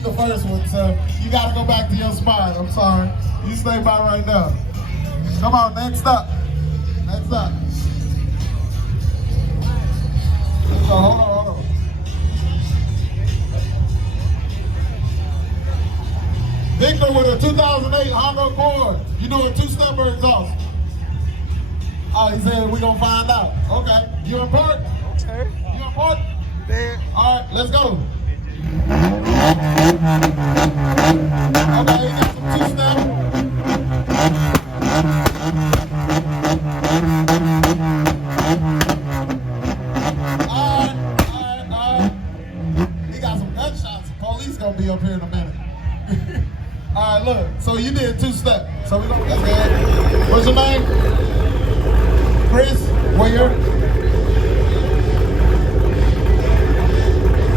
beat the first one, so you gotta go back to your spot. I'm sorry. You stay by right now. Come on, next up. Next up. So hold on. Victor with a 2008 Honda Accord. You doing two-step or exhaust? Oh, he said we're gonna find out. Okay. You in park? Okay. You in park? There. All right, let's go. Okay, he got some two-step. All right. He got some gunshots. Police gonna be up here in a minute. All right, look. So you did two-step. So we gonna get that. What's your name? Chris. What year?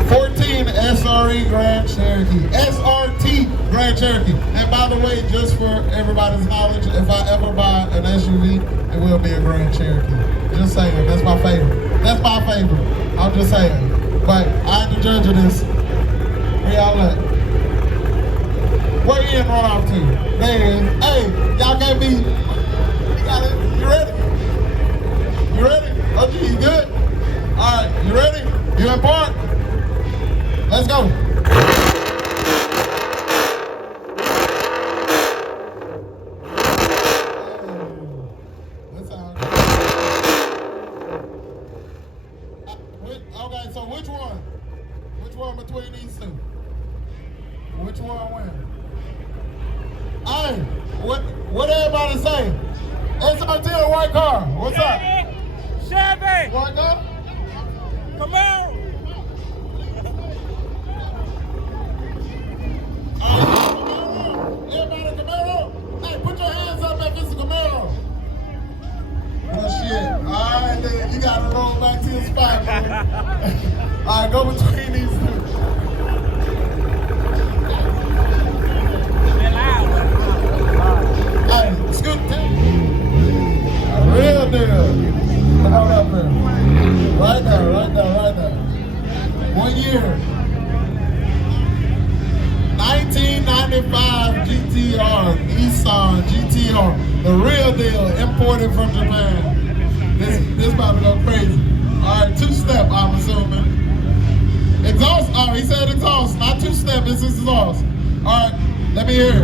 14 SRE Grand Cherokee. SRT Grand Cherokee. And by the way, just for everybody's knowledge, if I ever buy an SUV, it will be a Grand Cherokee. Just saying, that's my favorite. That's my favorite. I'm just saying. But I ain't the judge of this. Where y'all at? Where you in run off to? There it is. Hey, y'all can't be. You got it. You ready? You ready? OG, you good? All right, you ready? You in park? Let's go. That sounds good. Okay, so which one? Which one between these two? Which one win? Hey, what everybody say? SRT or white car? What's up? Chevy. White car? Camaro. Everybody Camaro? Hey, put your hands up if it's a Camaro. Oh shit. Alright then, you gotta roll back to your spot, man. Alright, go between these two. Hey, scoot down. A real deal. Come on up here. Right there. What year? 1995 GTR, Nissan GTR, the real deal, imported from Japan. This about to go crazy. All right, two-step, I'm assuming. Exhaust, oh, he said exhaust, not two-step, this is exhaust. All right, let me hear it.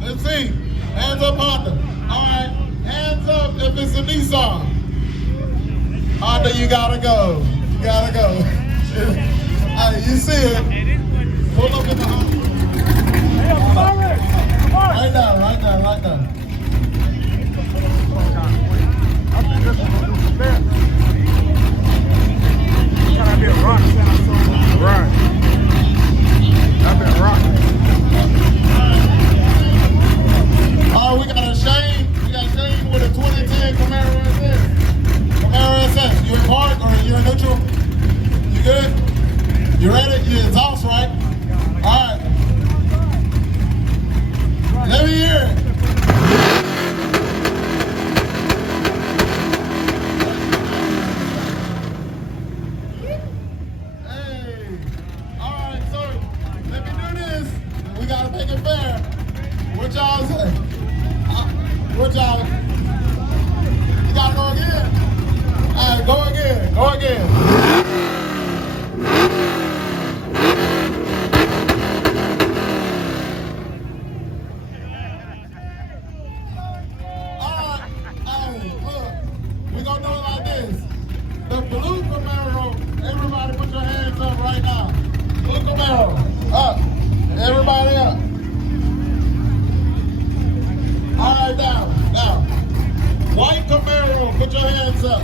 Let's see. Hands up, Honda. All right. Hands up if it's a Nissan. Honda, you gotta go. You gotta go. Hey, you see it? Pull up in the Honda. Right now. Right. I've been rocking. Oh, we got a Shane. We got Shane with a 2010 Camaro SS. Camaro SS. You in park or you in neutral? You good? You ready? You exhaust, right? All right. Let me hear it. Hey. All right, so let me do this. We gotta make it fair. What y'all say? What y'all? You gotta go again? All right, go again. All right, hey, look, we gonna do it like this. The blue Camaro, everybody put your hands up right now. Blue Camaro, up, everybody up. All right, now. White Camaro, put your hands up.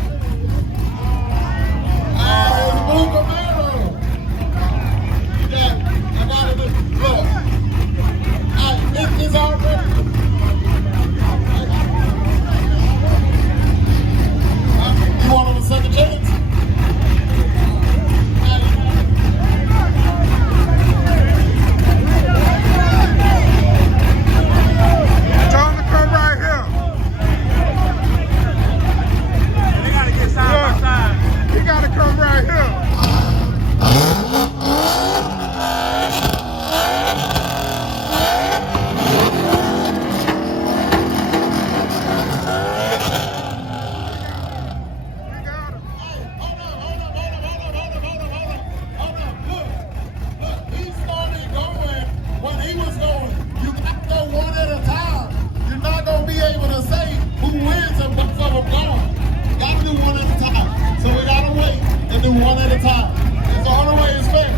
do one at a time. It's the only way it's fair.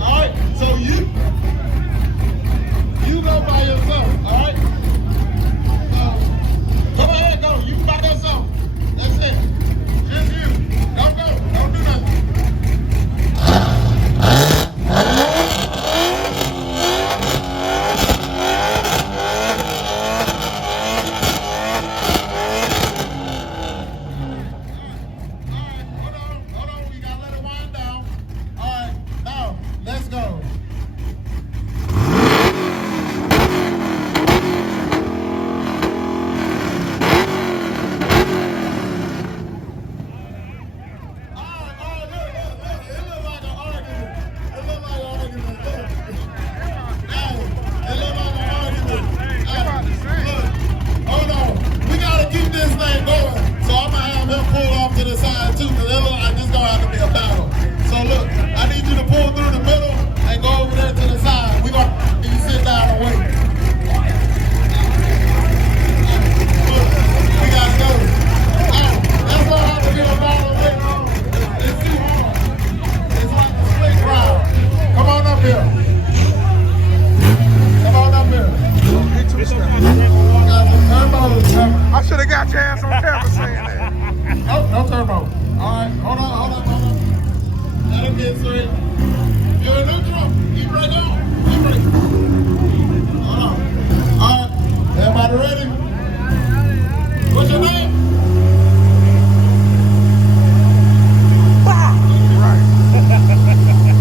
All right, so you go by yourself, all right? Come ahead, go. You by yourself. That's it. Just you. Don't go. Don't do nothing. I should have got your ass on camera saying that. Oh, no turbo. All right, hold on. Let him get straight. You're in neutral. Keep right on. Hold on. All right, everybody ready? What's your name? Right.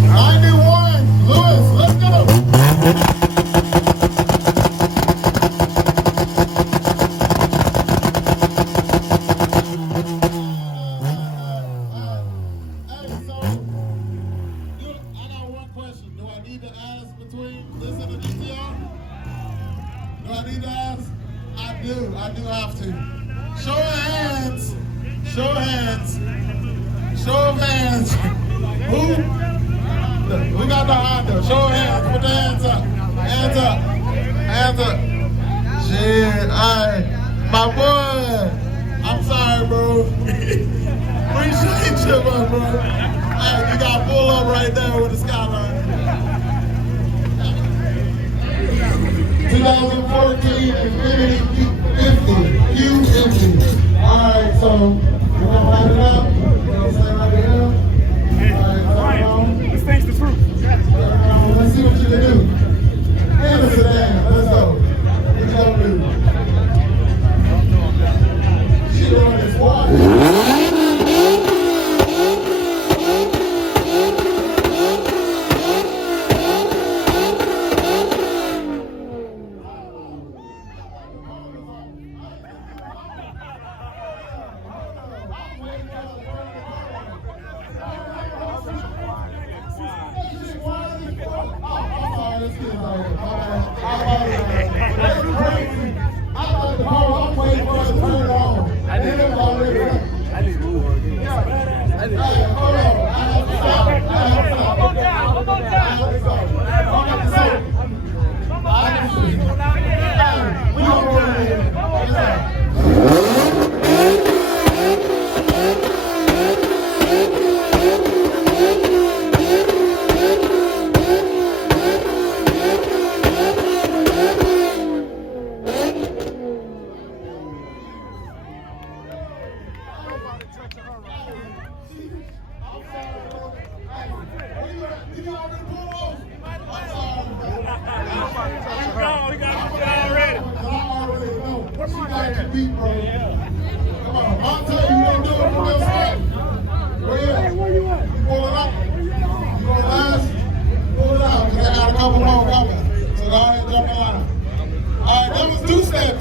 91. Lewis, let's go. I do have to. Show of hands. Show of hands. Show of hands. Who got the Honda? Show of hands. Put the hands up. Hands up. Hands up. Shit, my boy. I'm sorry, bro. Appreciate you, bro. Hey, you got pull up right there with the skyline. 2014 Infinity Q50. Alright, so we're gonna light it up. We're gonna stay right here. Alright, This thing's the truth. let's see what you can do. And a sedan. Let's go. What you gonna do? She on this water.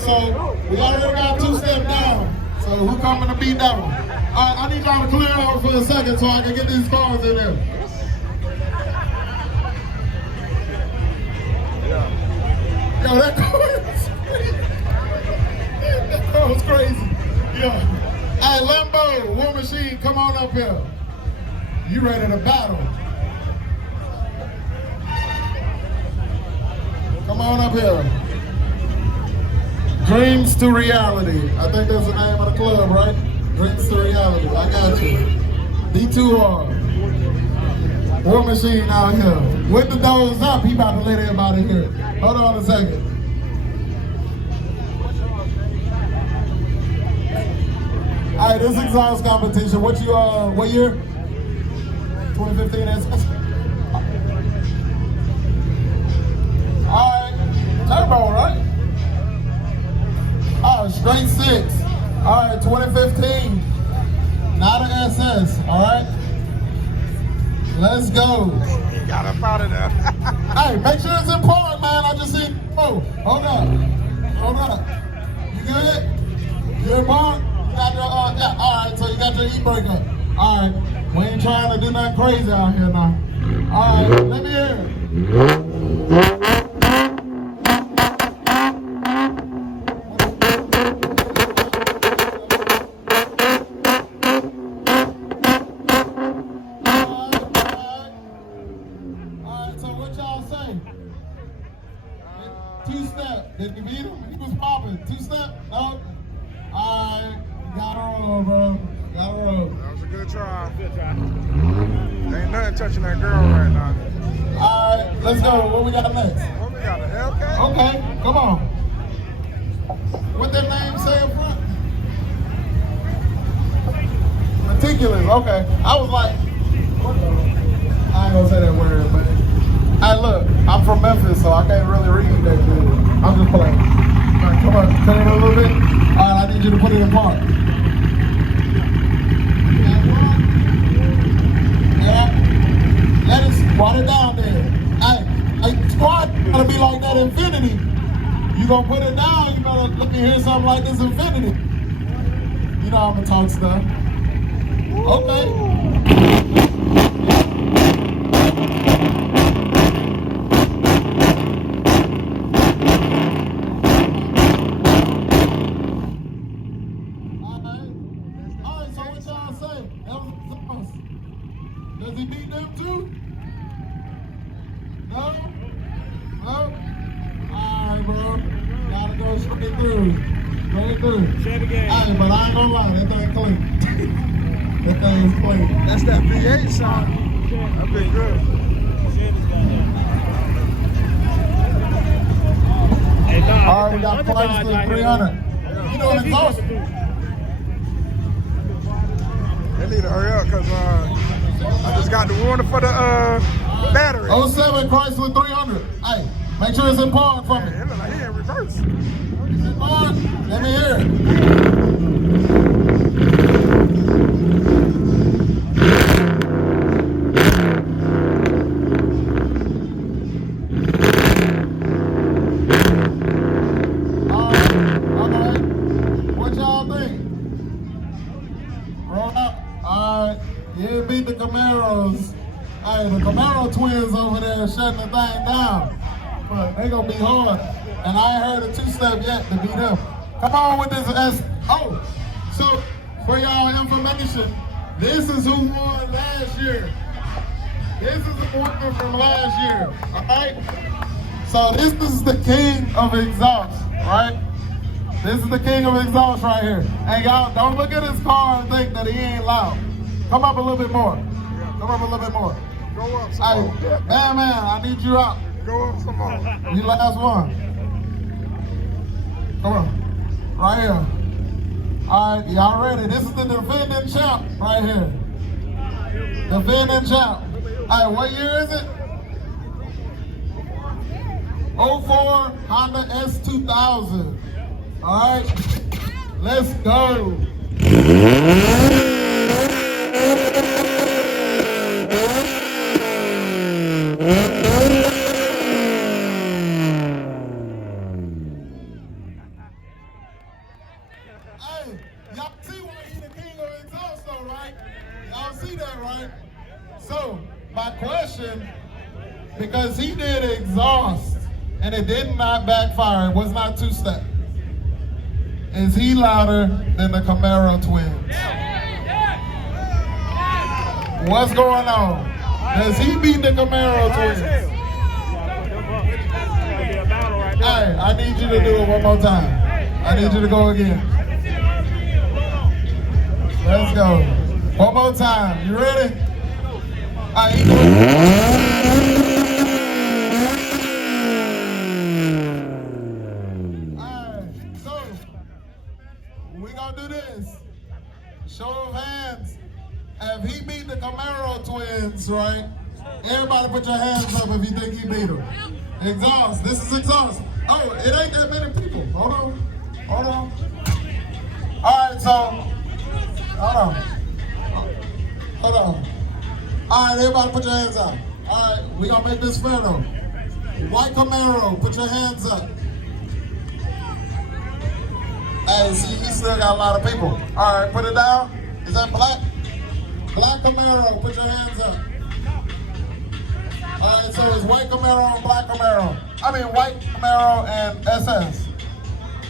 So we already got 2-step down. So who coming to beat that one? All right, I need y'all to clear out for a second so I can get these cars in there. Yo, that car was crazy. Yeah. Hey, Lambo, War Machine, come on up here. You ready to battle? Come on up here. Dreams to Reality. I think that's the name of the club, right? Dreams to Reality. I got you. D2R. War Machine out here. With the doors up, he about to let everybody hear it. Hold on a second. All right, this exhaust competition. What year? 2015 SS. All right, turbo, right? Oh, straight 6. All right, 2015. Not an SS, all right? Let's go. You got up out of there. Hey, make sure it's important, man. I just see. Oh, hold up. Hold up. You good? You important? You got your, yeah, all right, so you got your e-brake up. All right, we ain't trying to do nothing crazy out here now. All right, let me hear it. Two-step. Did you beat him? He was popping. Two-step? No? Alright. Gotta roll, bro. Gotta roll. That was a good try. Good try. Ain't nothing touching that girl right now. Alright, let's go. What we got next? What we got? A Hellcat? Okay, come on. What that name say up front? Meticulous. Okay. I was like, what the? I ain't gonna say that word, but. Hey, look, I'm from Memphis, so I can't really read that good. I'm just playing. All right, come on, cut it a little bit. All right, I need you to put it apart. Yeah. Let it squat it down there. Hey, squat gotta be like that Infinity. You gonna put it down, you gotta let me hear something like this Infinity. You know I'm gonna talk stuff. Okay. Does he beat them too? No? No? Alright, bro. Gotta go straight through. Straight through. Say it again. Hey, but I ain't gonna lie, that thing clean. That thing is clean. That's that V8 sound. That been good. Alright, we got prices for 300. You know what exhaust? They need to hurry up because I just got the warning for the battery. 07 Chrysler 300. Hey, make sure it's in park for me. It look like he in reverse. Is it park? Let me hear it. All right. What y'all think? Roll up. All right. You beat the Camaros. Hey, the Camaro twins over there shutting the thing down. But they gonna be hard. And I ain't heard a two-step yet to beat them. Come on with this S. Oh, so for y'all information, this is who won last year. This is the winner from last year. Alright? So this is the king of exhaust, right? This is the king of exhaust right here. And y'all don't look at his car and think that he ain't loud. Come up a little bit more. Come up a little bit more. Go up some more. Hey, man, I need you out. Go up some more. You last one. Come on. Right here. All right, y'all ready? This is the defending champ right here. Defending champ. All right, what year is it? 04 Honda S2000. All right, let's go. Hey, y'all see why he's the king of exhaust though, right? Y'all see that, right? So, my question, because he did exhaust and it did not backfire, it was not two-step. Is he louder than the Camaro twins? What's going on? Does he beat the Camaro twins? Hey, I need you to do it one more time. I need you to go again. Let's go. One more time. You ready? All right, So we gonna do this. Show of hands. If he beat the Camaro twins, right? Everybody put your hands up if you think he beat them. Exhaust. This is exhaust. Oh, it ain't that many people. Hold on. Hold on. All right, so hold on. Hold on. All right, everybody put your hands up. All right, we gonna make this fair though. White Camaro, put your hands up. Hey, see, he still got a lot of people. All right, put it down. Is that black? Black Camaro, put your hands up. All right, so it's white Camaro and black Camaro. I mean, white Camaro and SS.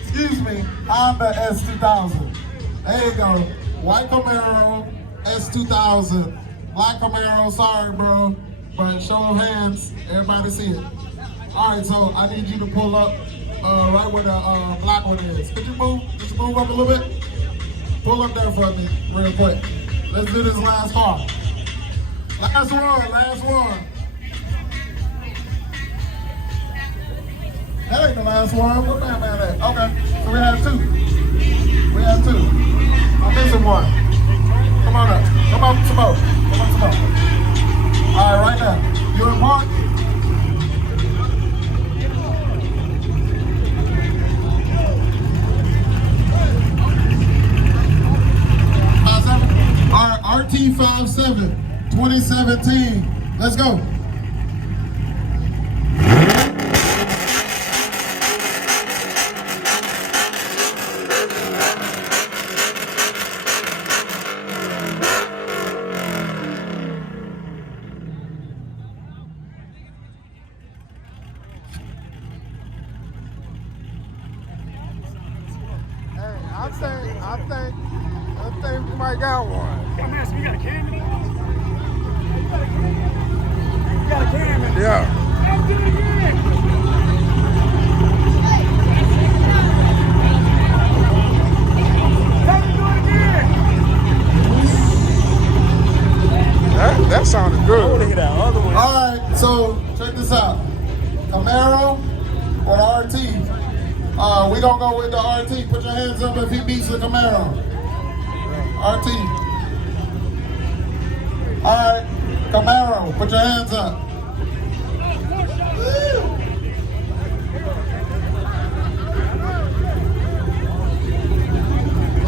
Excuse me, Honda S2000. There you go. White Camaro, S2000. Black Camaro, sorry, bro. But show of hands, everybody see it. All right, so I need you to pull up right where the black one is. Could you move? Could you move up a little bit? Pull up there for me, real quick. Let's do this last car. Last one, last one. That ain't the last one. What man at? Okay, so we have two. We have two. I'm missing one. Come on up. Come on, some more. Come on, some more. All right, right now. You in park? All right, RT57, 2017. Let's go. I think we might got one. Hey, man, so you got a cam in it? You got a cam in it? Yeah. Let's do it again. Let's do it again. That sounded good. Look at that other one. All right, so check this out. Camaro or RT? We gonna go with the RT. Put your hands up if he beats the Camaro. RT. All right, Camaro, put your hands up.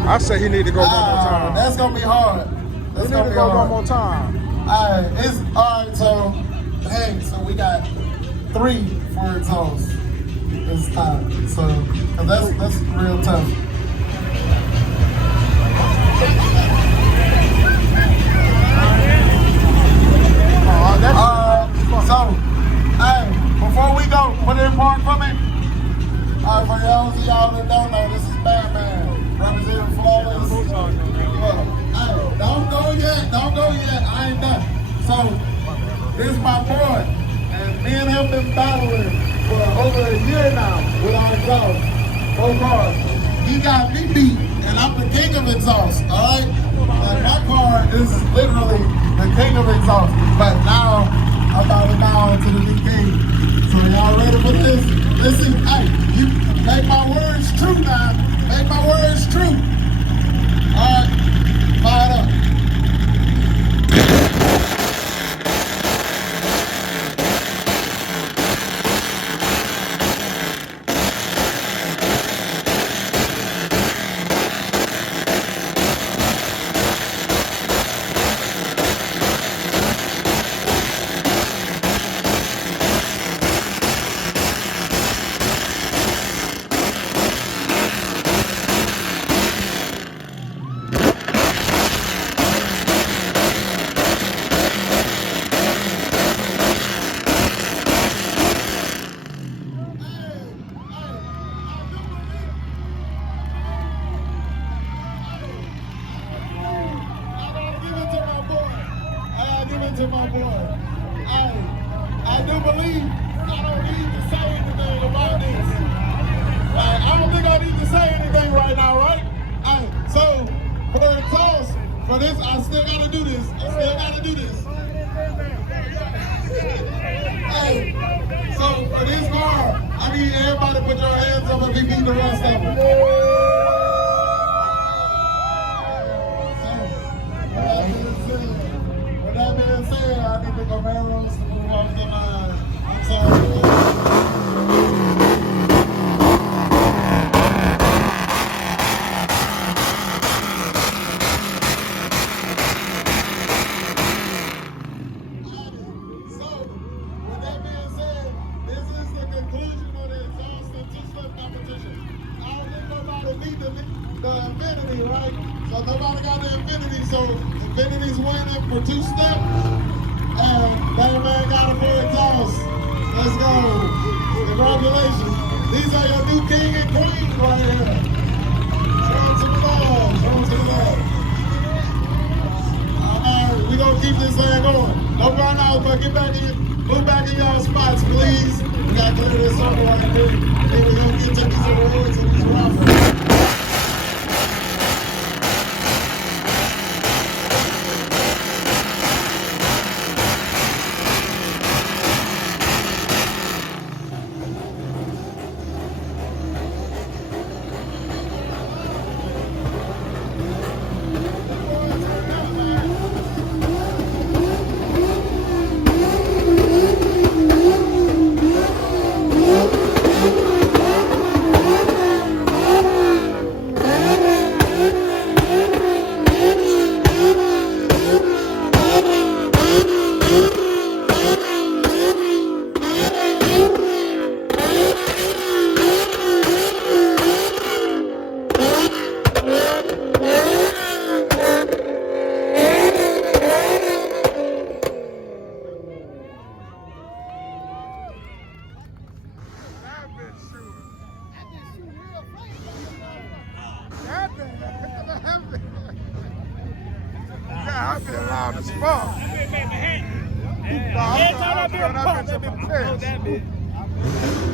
I say he need to go one more time. That's gonna be hard. That's He need gonna to be go hard. one more time. All right, so hey, so we got 3 for exhaust this time. So 'cause that's real tough. So, hey, before we go, put it in park for me. All right, for y'all that don't know, this is Batman, representing Flawless. Look, hey, don't go yet, I ain't done. So, this is my boy, and me and him been battling for over a year now with our exhaust, both cars. He got me beat, and I'm the king of exhaust, all right? Like, my car is literally the king of exhaust, but now I'm about to down to the new king. So y'all ready for this? Listen, hey, you make my words true now. Make my words true. All right, fire it up. To my boy. I do believe I don't need to say anything about this. I don't think I need to say anything right now, right? So for exhaust, for this, I still gotta do this. So for this car, I need everybody to put your hands up if we beat the rest of them. With that being said, I need the Camaros to move off the line. I'm sorry. The Infinity, right? So nobody got the Infinity, so Infinity's winning for 2 steps. And that man got it for exhaust. Let's go. Congratulations. These are your new king and queen right here. Show them to the love. Show them to the love. Alright, we're gonna keep this thing going. No burnout, but get back in. Move back in y'all spots, please. We gotta clear this up right here. Then we're gonna get to these awards and these raffles. I've been loud as fuck. Every time I be a pump, that been that bit.